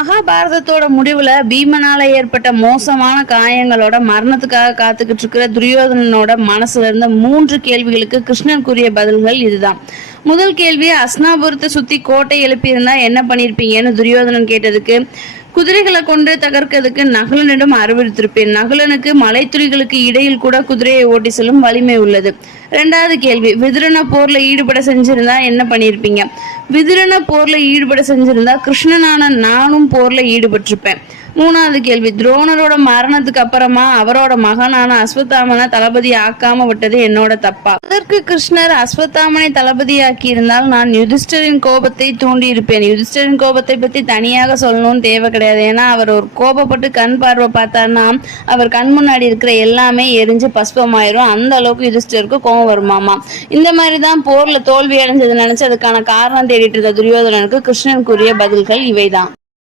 மகாபாரதத்தோட முடிவுல பீமனால ஏற்பட்ட மோசமான காயங்களோட மரணத்துக்காக காத்துக்கிட்டு இருக்கிற துரியோதனனோட மனசுல இருந்த 3 கேள்விகளுக்கு கிருஷ்ணன் கூறிய பதில்கள் இதுதான். முதல் கேள்வி, அஸ்னாபுரத்தை சுத்தி கோட்டை எழுப்பியிருந்தா என்ன பண்ணிருப்பீங்கன்னு துரியோதனன் கேட்டதுக்கு, குதிரைகளை கொண்டு தகர்க்கிறதுக்கு நகுலனிடம் அறிவுறுத்திருப்பேன். நகுலனுக்கு மலைத்துளிகளுக்கு இடையில் கூட குதிரையை ஓட்டி செல்லும் வலிமை உள்ளது. 2வது கேள்வி, விதுரனை போர்ல ஈடுபட செஞ்சிருந்தா என்ன பண்ணிருப்பீங்க? விதுரனை போர்ல ஈடுபட செஞ்சிருந்தா கிருஷ்ணனான நானும் போர்ல ஈடுபட்டிருப்பேன். 3வது கேள்வி, துரோணரோட மரணத்துக்கு அப்புறமா அவரோட மகனான அஸ்வத்தாமனை தளபதி ஆக்காம விட்டது என்னோட தப்பா? அதற்கு கிருஷ்ணர் அஸ்வத்தாமனை தளபதியாக்கி இருந்தால் நான் யுதிஷ்டரின் கோபத்தை தூண்டி இருப்பேன். யுதிஷ்டரின் கோபத்தை பத்தி தனியாக சொல்லணும்னு தேவை கிடையாது. ஏன்னா அவர் ஒரு கோபப்பட்டு கண் பார்வை பார்த்தாருன்னா அவர் கண் முன்னாடி இருக்கிற எல்லாமே எரிஞ்சு பஸ்பமாயிரும். அந்த அளவுக்கு யுதிஷ்டருக்கு கோபம் வருமாமா. இந்த மாதிரிதான் போர்ல தோல்வி அடைஞ்சது நினைச்சு அதுக்கான காரணம் தேடிட்டு இருந்த துரியோதனனுக்கு கிருஷ்ணன் கூறிய பதில்கள் இவைதான்.